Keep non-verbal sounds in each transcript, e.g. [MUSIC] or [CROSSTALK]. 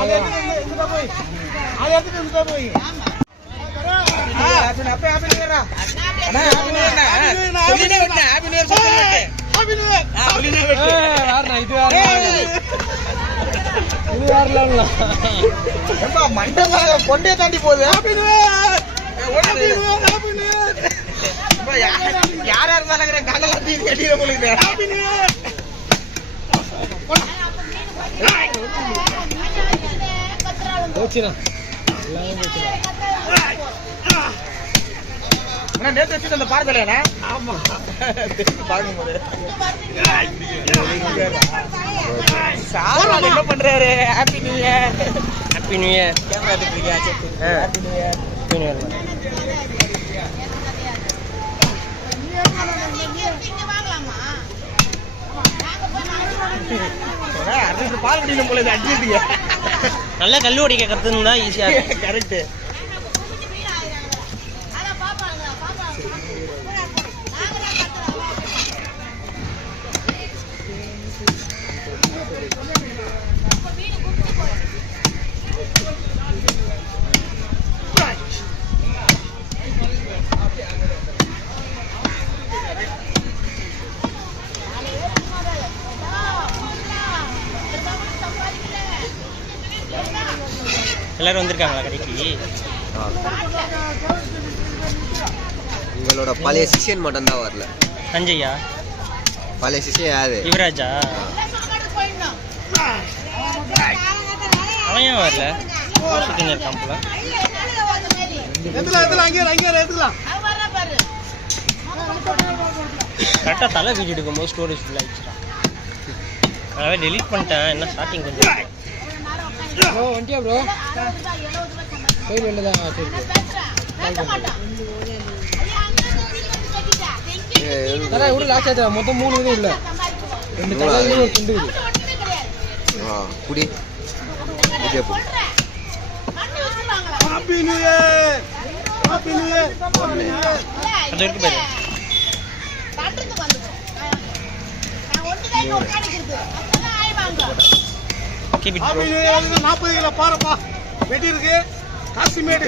அதை கொண்டே தாண்டி போகுது யாரா இருந்தாலும் கடலாம் தீ கட்டிட போச்சுண்ணா எல்லாமே போச்சுண்ணா நேத்து வச்சுட்டு அந்த பார்த்தலையாண்ணா ஆமா. [LAUGHS] போது சார் என்ன பண்றாரு? Happy new year happy new year camera எடுத்துருக்கியா. Happy new year happy new year அறுநூறு பால் குடிக்கணும் போல இது நல்லா கல்லூரி கற்றுன்னு தான் ஈஸியாக இருக்கும் கரெக்ட் எல்லாரும் வந்திருக்காங்களா கடைக்கு? உங்களோட பழைய சிஷியன் மட்டும் தான் வரல. சஞ்சய்யா பழைய சிஷியன் யாரு? யுவராஜா? அவன் ஏன் வரல? சுத்தின்னு இருக்கான் போல. கரெக்டாக தலை வீடியோ எடுக்கும்போது ஸ்டோரேஜ் ஃபுல் ஆயிடுச்சுடா. அதனால டெலீட் பண்ணிட்டேன் என்ன ஸ்டார்டிங் கொஞ்சம் ப்ரோ வண்டியா ப்ரோ? சைடு வெளில தான் சரி தலை விட லாஸ்ட் ஆச்சா மொத்தம் மூணு இது இல்லை. ரெண்டு தலை இது ஒரு துண்டு இது. ஆ குடி. Happy new year happy new year அது வரைக்கும் பாரு கீப் இட் நாற்பது கிலோ பாருப்பா வெட்டி இருக்கு காசிமேடு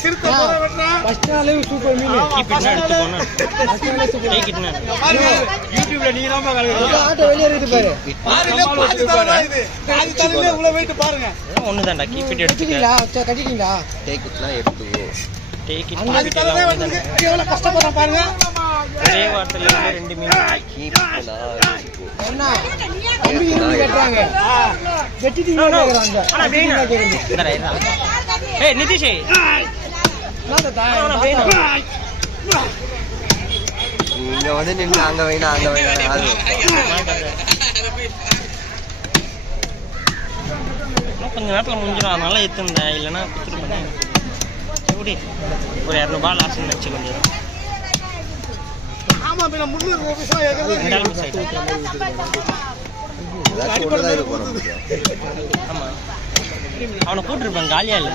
சிறுத்தை போற வெட்டுறேன் ஃபர்ஸ்ட் நாளே சூப்பர் மீன். கீப் இட் எடுத்து போனா ஃபர்ஸ்ட் நாளே சூப்பர் டேக் இட் பாருங்க யூடியூப்ல நீங்க தான் கலக்குறீங்க ஆட்டோ வெளியே பாரு. பாருங்க பாதி தரமா இது. பாதி தலையில இவ்வளவு வெயிட் பாருங்க. ஒன்று தான்டா கீப் இட் எடுத்துக்கீங்களா கட்டிட்டீங்களா டேக் இட்லாம் எடுத்துக்கோ. டேக் இட் பாதி தலையில வந்து எவ்வளவு கஷ்டப்படுறேன் பாருங்க. ஒரே ரெண்டு மீன். கீப் இருந்து கேக்குறாங்க. ஏய் நிதிஷ். இங்க வந்து நின்று அங்க வேணா அங்க வேணா அது கொஞ்ச நேரத்தில் முடிஞ்சிடும். அதனால எடுத்துருந்தேன். இல்லைன்னா கொடுத்துருப்பேன் எப்படி ஒரு இரநூறுபா லாஸ்ட் நினச்சி கொஞ்சம். ஆமா பின்ன முன்னூறு ரூபாய் அவனை கூட்டிருப்பேன் காலியா இல்லை?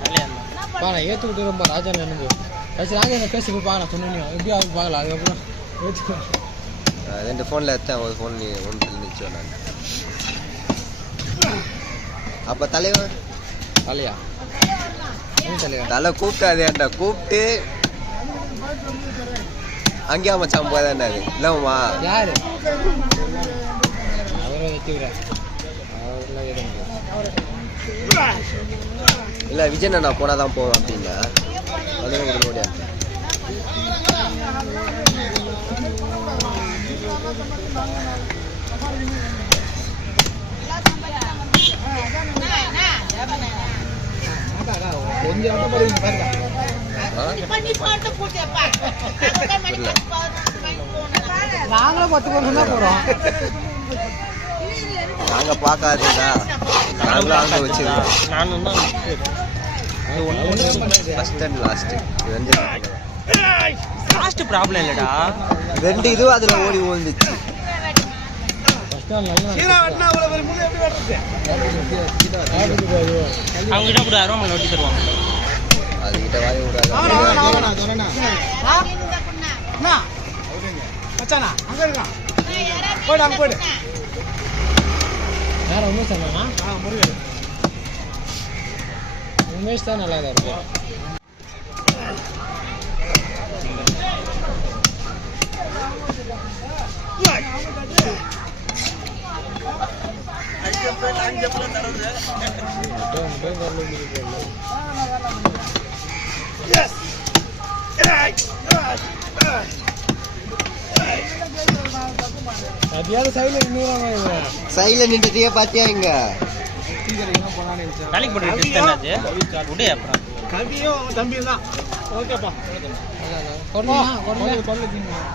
காலியா இல்லை பா நான் ஏற்று விட்டு ரொம்ப ராஜா நினைஞ்சு கடைசி நாங்கள் என்ன பேசி போய் எப்படி ஆகும் பார்க்கலாம் அதுக்கப்புறம் ரெண்டு ஃபோனில் எடுத்தேன் ஒரு ஃபோன் நீ ஒன்று இருந்துச்சு நான். அப்போ தலைவர்? தலையா? தலை கூப்பிட்டாதேன்டா கூப்பிட்டு. அங்கேயா மச்சான் போதாண்டாரு இல்லம்மா யாரு? இல்லை விஜய் நான் போனால் தான் போவேன் அப்படிங்க அது உங்களுக்கு நோடியா கொஞ்சம் ஆட்டம் போடுவீங்க பாருங்க. நாங்களும் பத்து பேர் தான் போகிறோம் நாங்கள் பார்க்காதீங்களா நாங்களும் அங்கே வச்சிருக்கோம் நானும் தான் இது ஒன்று ஃபஸ்ட் அண்ட் லாஸ்ட்டு இது வந்து லாஸ்ட் ப்ராப்ளம் இல்லைடா. ரெண்டு இதுவும் அதில் ஓடி வெட்டுறது? அவங்ககிட்ட கூட அருவா நோட்டி தருவாங்க. அதுகிட்ட வாய ஆவணா ஆவணா விடாது ஆவணா சொன்னா அண்ணா. மச்சானா அங்க இருக்கான். போயிடு அங்க போயிடு. வேற ஒன்றும் சொன்னா ஆ முருகன். இமேஜ் தான் நல்லா தான் இருக்கு முட்டை- முட்டை கல்ல ஊத்திட்டு போடல. அதையாவது சைடுல நின்னுறாங்க இவன். சைடுல நின்றுட்டே பாத்தியா இங்க. தலைக்கு போட்டு டிஸ்ட் என்னாச்சு விடு அப்புறம். கவியும் தம்பியும் தான். ஓகேப்பா. கொடலாம், கொடலாம்.